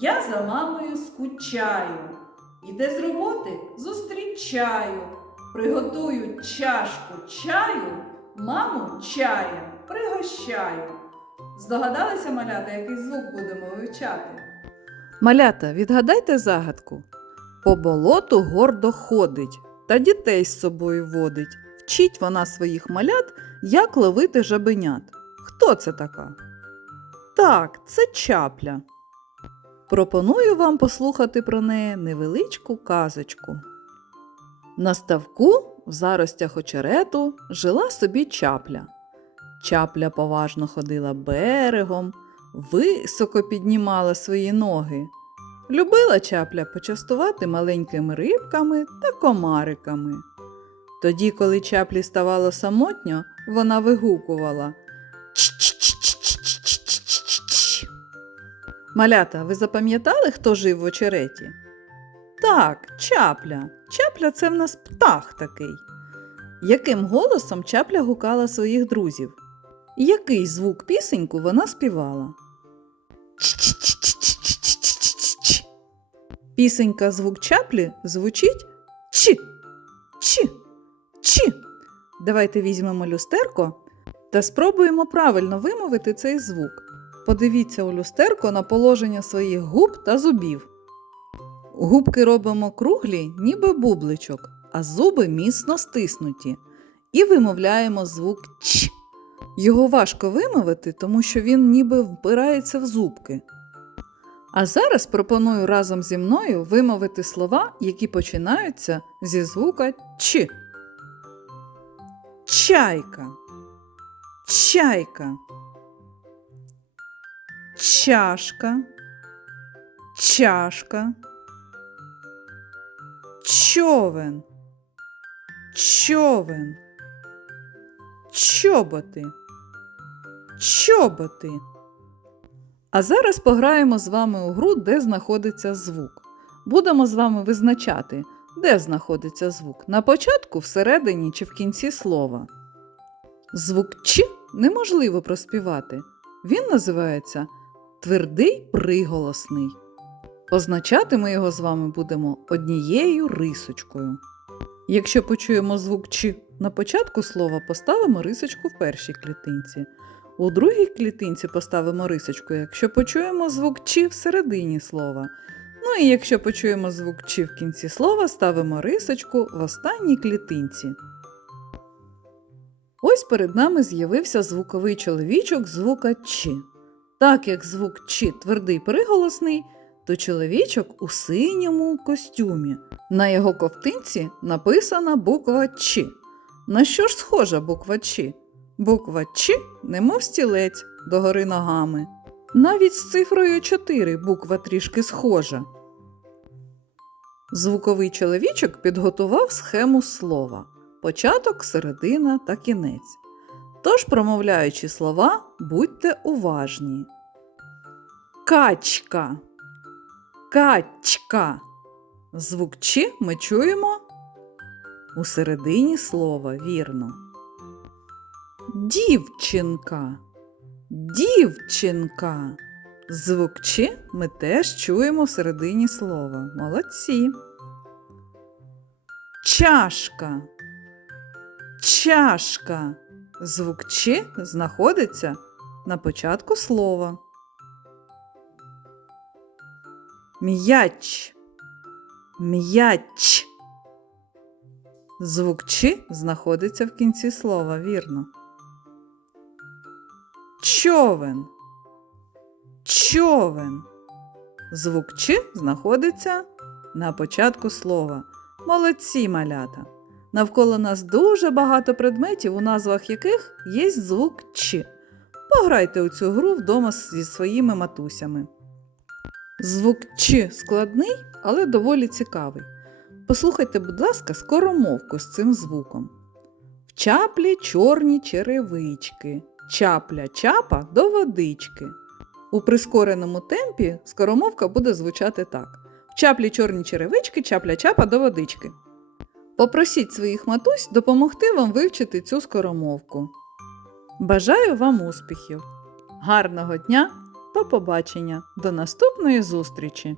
Я за мамою скучаю. Іде з роботи зустрічаю. Приготую чашку чаю, маму чаєм пригощаю. Здогадалися, малята, який звук будемо вивчати? Малята, відгадайте загадку. По болоту гордо ходить та дітей з собою водить. Вчить вона своїх малят, як ловити жабенят. Хто це така? Так, це чапля. Пропоную вам послухати про неї невеличку казочку. На ставку в заростях очерету жила собі чапля. Чапля поважно ходила берегом, високо піднімала свої ноги. Любила чапля почастувати маленькими рибками та комариками. Тоді, коли чаплі ставало самотньо, вона вигукувала Ч. Малята, ви запам'ятали, хто жив в очереті? Так, чапля. Чапля це в нас птах такий. Яким голосом чапля гукала своїх друзів? Який звук пісеньку вона співала? Ч. Пісенька звук чаплі звучить Ч. Ч. Ч. Давайте візьмемо люстерко та спробуємо правильно вимовити цей звук. Подивіться у люстерко на положення своїх губ та зубів. Губки робимо круглі, ніби бубличок, а зуби міцно стиснуті. І вимовляємо звук Ч. Його важко вимовити, тому що він ніби впирається в зубки. А зараз пропоную разом зі мною вимовити слова, які починаються зі звука Ч. Чайка. Чайка. Чашка. Чашка. Човен. Човен. Чоботи. Чоботи. А зараз пограємо з вами у гру, де знаходиться звук. Будемо з вами визначати, де знаходиться звук на початку, всередині чи в кінці слова. Звук Ч неможливо проспівати. Він називається твердий приголосний. Позначати ми його з вами будемо однією рисочкою. Якщо почуємо звук Ч на початку слова, поставимо рисочку в першій клітинці. У другій клітинці поставимо рисочку, якщо почуємо звук Ч всередині слова. Ну і якщо почуємо звук Ч в кінці слова, ставимо рисочку в останній клітинці. Ось перед нами з'явився звуковий чоловічок звука Ч. Так як звук Ч твердий приголосний, то чоловічок у синьому костюмі. На його ковтинці написана буква Ч. На що ж схожа буква Ч? Буква Ч, немов стілець догори ногами. Навіть з цифрою 4 буква трішки схожа. Звуковий чоловічок підготував схему слова початок, середина та кінець. Тож, промовляючи слова, будьте уважні. Качка. Качка. Звук Ч ми чуємо у середині слова, вірно. Дівчинка. Дівчинка. Звук Ч ми теж чуємо в середині слова. Молодці. Чашка. Чашка. Звук Ч знаходиться на початку слова. М'яч. М'яч. Звук Ч знаходиться в кінці слова, вірно. Човен. Човен. Звук Ч знаходиться на початку слова. Молодці малята. Навколо нас дуже багато предметів, у назвах яких є звук Ч. Пограйте у цю гру вдома зі своїми матусями. Звук Ч складний, але доволі цікавий. Послухайте, будь ласка, скоромовку з цим звуком. В чаплі чорні черевички. Чапля чапа до водички. У прискореному темпі скоромовка буде звучати так: В чаплі чорні черевички, чапля чапа до водички. Попросіть своїх матусь допомогти вам вивчити цю скоромовку. Бажаю вам успіхів! Гарного дня До побачення, до наступної зустрічі!